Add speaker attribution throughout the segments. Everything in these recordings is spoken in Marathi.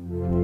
Speaker 1: you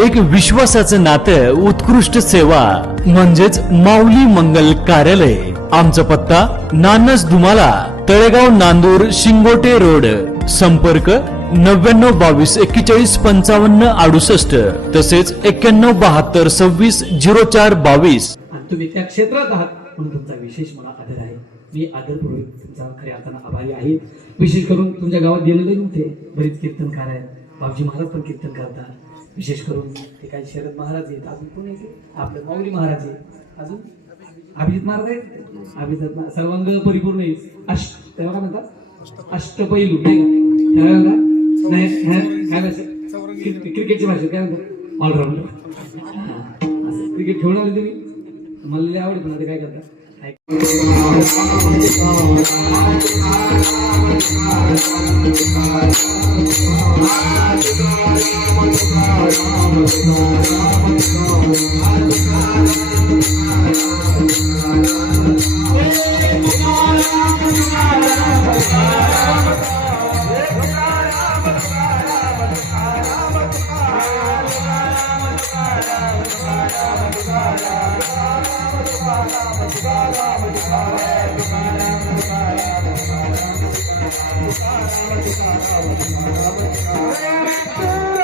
Speaker 1: एक विश्वासाचं नातं उत्कृष्ट सेवा म्हणजेच माऊली मंगल कार्यालय. आमचा पत्ता नानस दुमाला तळेगाव नांदूर शिंगोटे रोड. संपर्क नव्याण्णव बावीस एक्केचाळीस पंचावन्न अडुसष्ट. तसेच एक्क्याण्णव बहात्तर सव्वीस झिरो चार बावीस.
Speaker 2: तुम्ही त्या क्षेत्रात आहात म्हणून तुमचा विशेष मला आदर आहे. मी आदरपूर्वक तुमचा खऱ्या अर्थानं आभारी आहे. विशेष करून तुमच्या गावात गेलेले नव्हते बरेच कीर्तनकार आहेत. बाबजी महाराज पण कीर्तन करतात. विशेष करून ते काही शरद महाराज आहेत अजून कोण आहे आपले माऊली महाराज आहेत. अजून? अभिजित महाराज आहेत? अभिजित सर्वांग परिपूर्ण आहे अष्ट तेव्हा काय म्हणतात? अष्टपैलू. नाही नाही क्रिकेटची भाषा काय म्हणतात? ऑलराऊंडर. क्रिकेट खेळून आले तुम्ही. मला आवडत पण ते काय करतात? থাকি Thank you.